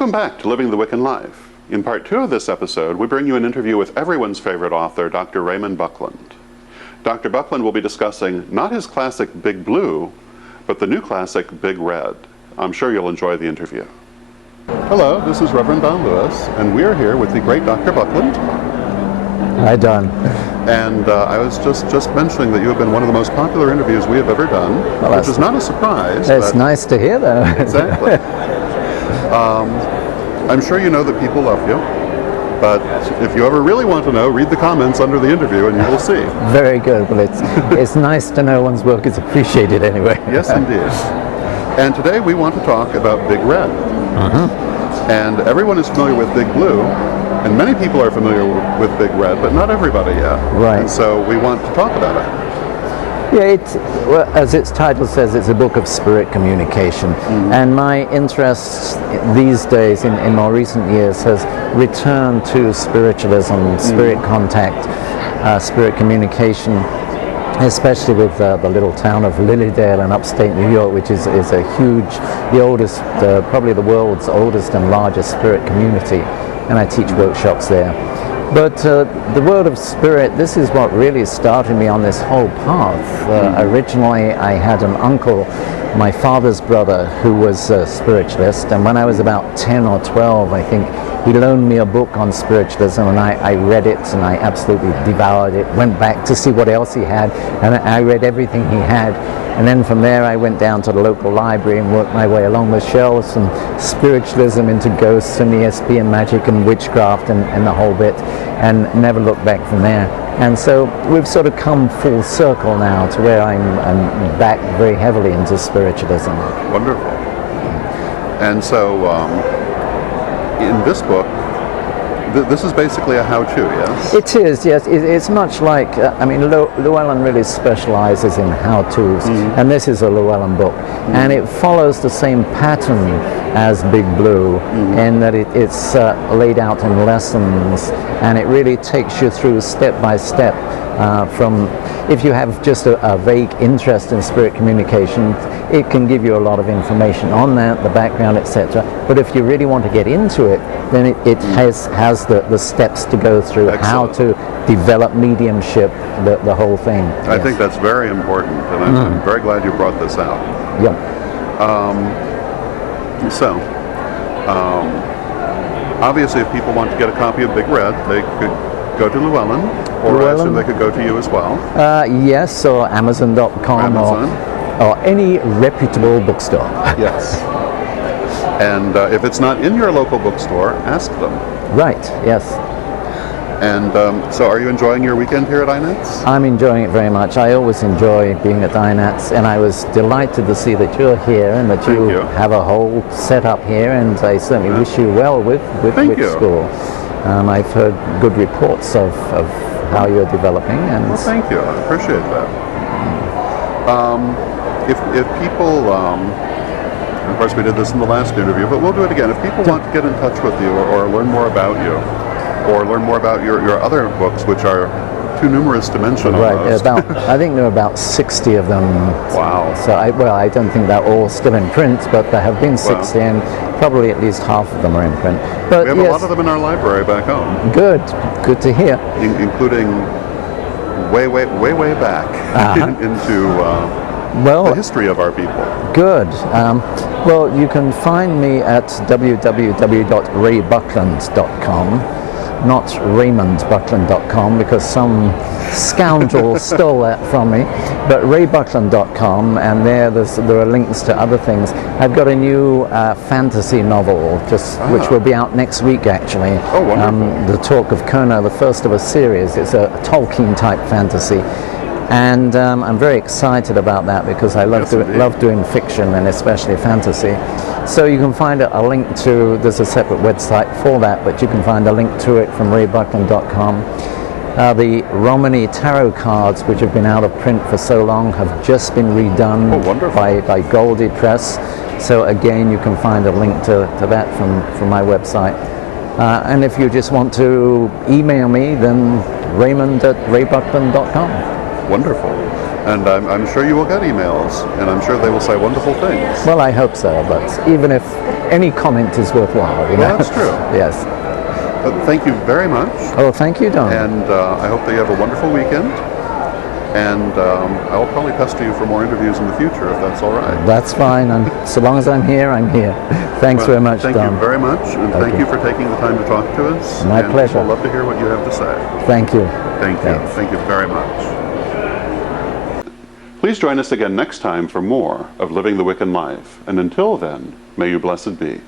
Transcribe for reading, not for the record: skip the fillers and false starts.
Welcome back to Living the Wiccan Life. In part 2 of this episode, we bring you an interview with everyone's favorite author, Dr. Raymond Buckland. Dr. Buckland will be discussing not his classic Big Blue, but the new classic Big Red. I'm sure you'll enjoy the interview. Hello, this is Reverend Don Lewis, and we are here with the great Dr. Buckland. Hi, Don. And I was just mentioning that you have been one of the most popular interviews we have ever done, well, which is not a surprise. It's nice to hear, though. Exactly. I'm sure you know that people love you, but if you ever really want to know, read the comments under the interview and you will see. Very good. Well, it's nice to know one's work is appreciated anyway. Yes, indeed. And today we want to talk about Big Red. And everyone is familiar with Big Blue, and many people are familiar with Big Red, but not everybody yet. Right. And so we want to talk about it. Yeah, well, as its title says, it's a book of spirit communication. And my interest these days, in more recent years, has returned to spiritualism, spirit contact, spirit communication, especially with the little town of Lilydale in upstate New York, which is a huge, the oldest, probably the world's oldest and largest spirit community. And I teach workshops there. But the world of spirit, this is what really started me on this whole path. Originally, I had an uncle, my father's brother, who was a spiritualist, and when I was about 10 or 12, I think, he loaned me a book on spiritualism, and I read it, and I absolutely devoured it, went back to see what else he had, and I read everything he had. And then from there I went down to the local library and worked my way along the shelves from spiritualism into ghosts and ESP and magic and witchcraft and the whole bit, and never looked back from there. And so we've sort of come full circle now to where I'm back very heavily into spiritualism. Wonderful. And so in this book, this is basically a how-to, yes? It is, yes. It's much like, I mean, Llewellyn really specializes in how-tos, and this is a Llewellyn book. And it follows the same pattern as Big Blue, in that it's laid out in lessons, and it really takes you through step by step. From, if you have just a vague interest in spirit communication, it can give you a lot of information on that, the background, etc. But if you really want to get into it, then it has the steps to go through. Excellent. How to develop mediumship, the whole thing. I think that's very important, and I'm very glad you brought this out. Yeah. Obviously, if people want to get a copy of Big Red, they could go to Llewellyn, or I assume they could go to you as well. Yes, or Amazon.com, or any reputable bookstore. Yes. And if it's not in your local bookstore, ask them. Right, yes. And so are you enjoying your weekend here at INETS? I'm enjoying it very much. I always enjoy being at INETS, and I was delighted to see that you're here and that you have a whole setup here, and I certainly wish you well with school. I've heard good reports of how you're developing. And well, thank you. I appreciate that. If people, of course we did this in the last interview, but we'll do it again. If people want to get in touch with you or learn more about you, or learn more about your other books, which are too numerous to mention. Right, almost. I think there are about 60 of them. Wow. So I don't think they're all still in print, but there have been 60, and probably at least half of them are in print. But we have a lot of them in our library back home. Good to hear. Including way back into the history of our people. Good. Well, you can find me at www.raybucklands.com. Not RaymondBuckland.com, because some scoundrel stole that from me, but RayBuckland.com, and there are links to other things. I've got a new fantasy novel, which will be out next week, actually. Oh, wonderful. The Talk of Kona, the first of a series. It's a Tolkien-type fantasy. And I'm very excited about that because I love doing fiction, and especially fantasy. So you can find a link to, there's a separate website for that, but you can find a link to it from raybuckland.com. The Romany tarot cards, which have been out of print for so long, have just been redone by Goldie Press. So again, you can find a link to that from my website. And if you just want to email me, then raymond@raybuckland.com. Wonderful. And I'm sure you will get emails, and I'm sure they will say wonderful things. Well, I hope so, but even if any comment is worthwhile. You know? Well, that's true. Yes. But thank you very much. Oh, thank you, Don. And I hope that you have a wonderful weekend. And I'll probably pester you for more interviews in the future, if that's all right. That's fine. So long as I'm here, I'm here. Thanks very much, Thank Don. you very much, and thank you for taking the time to talk to us. My pleasure. I'd love to hear what you have to say. Thank you. Thank you. Thanks. Thank you very much. Please join us again next time for more of Living the Wiccan Life. And until then, may you blessed be.